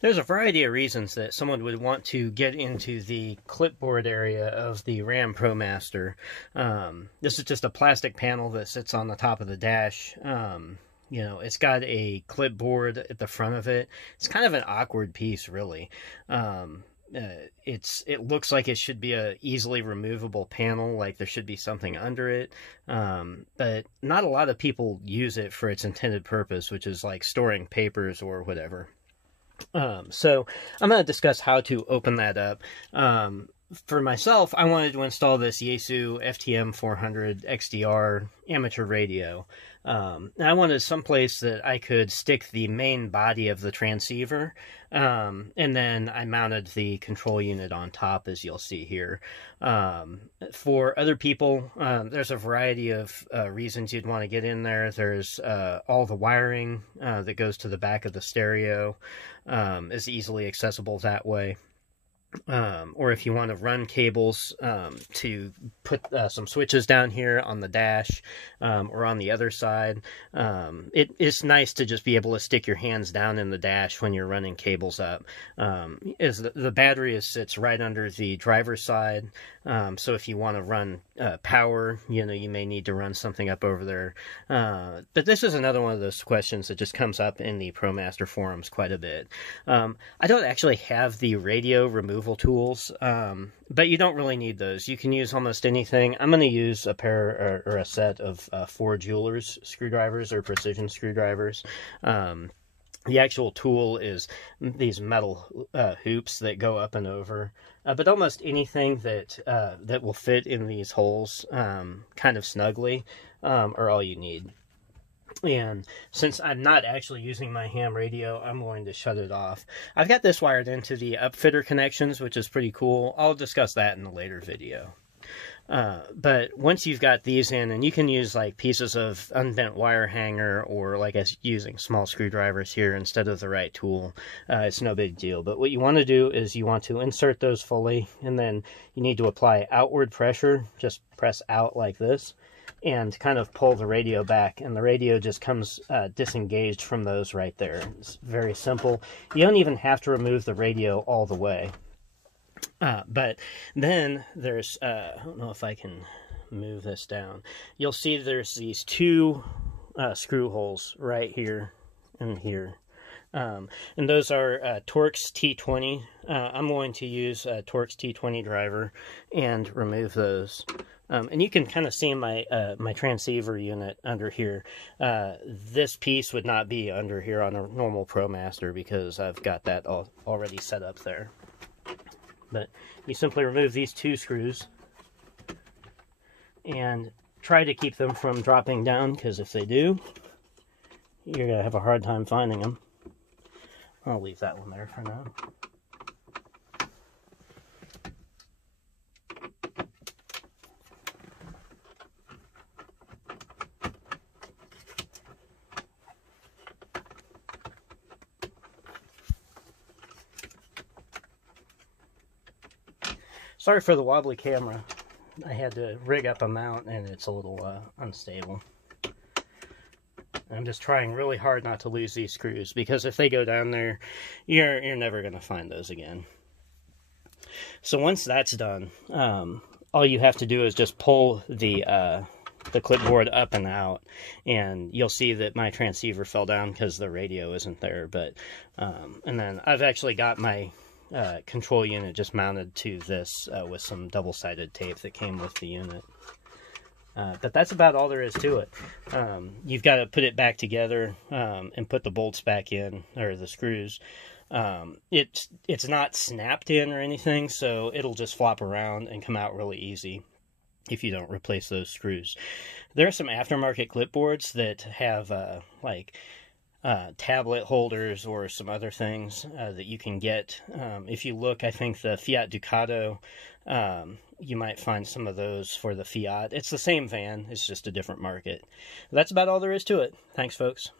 There's a variety of reasons that someone would want to get into the clipboard area of the Ram ProMaster. This is just a plastic panel that sits on the top of the dash. You know, it's got a clipboard at the front of it. It's kind of an awkward piece, really. It looks like it should be a easily removable panel, like there should be something under it, but not a lot of people use it for its intended purpose, which is like storing papers or whatever. So I'm going to discuss how to open that up. For myself, I wanted to install this Yaesu FTM 400 XDR amateur radio. I wanted someplace that I could stick the main body of the transceiver, and then I mounted the control unit on top, as you'll see here. For other people, there's a variety of reasons you'd want to get in there. There's all the wiring that goes to the back of the stereo is easily accessible that way. Or if you want to run cables to put some switches down here on the dash or on the other side, it's nice to just be able to stick your hands down in the dash when you're running cables up. The battery sits right under the driver's side, so if you want to run power, you know, you may need to run something up over there. But this is another one of those questions that just comes up in the ProMaster forums quite a bit. I don't actually have the radio removal tools, but you don't really need those. You can use almost anything. I'm going to use a pair or a set of 4 Jewelers screwdrivers or precision screwdrivers. The actual tool is these metal hoops that go up and over, but almost anything that will fit in these holes kind of snugly are all you need. And since I'm not actually using my ham radio, I'm going to shut it off. I've got this wired into the upfitter connections, which is pretty cool. I'll discuss that in a later video. But once you've got these in, and you can use like pieces of unbent wire hanger or like using small screwdrivers here instead of the right tool, it's no big deal. But what you want to do is you want to insert those fully, and then you need to apply outward pressure. Just press out like this and kind of pull the radio back, and the radio just comes disengaged from those right there. It's very simple. You don't even have to remove the radio all the way. But then there's, I don't know if I can move this down. You'll see there's these 2 screw holes right here and here. And those are Torx T20. I'm going to use a Torx T20 driver and remove those. And you can kind of see my my transceiver unit under here. This piece would not be under here on a normal ProMaster because I've got that already set up there. But you simply remove these 2 screws and try to keep them from dropping down, because if they do, you're going to have a hard time finding them. I'll leave that one there for now. Sorry for the wobbly camera. I had to rig up a mount and it's a little unstable. I'm just trying really hard not to lose these screws, because if they go down there, you're never going to find those again. So once that's done, all you have to do is just pull the clipboard up and out, and you'll see that my transceiver fell down because the radio isn't there. But and then I've actually got my control unit just mounted to this with some double-sided tape that came with the unit. But that's about all there is to it. You've got to put it back together and put the bolts back in, or the screws. It's not snapped in or anything, so it'll just flop around and come out really easy if you don't replace those screws. There are some aftermarket clipboards that have tablet holders or some other things that you can get. If you look, I think the Fiat Ducato, you might find some of those for the Fiat. It's the same van, it's just a different market. That's about all there is to it. Thanks, folks.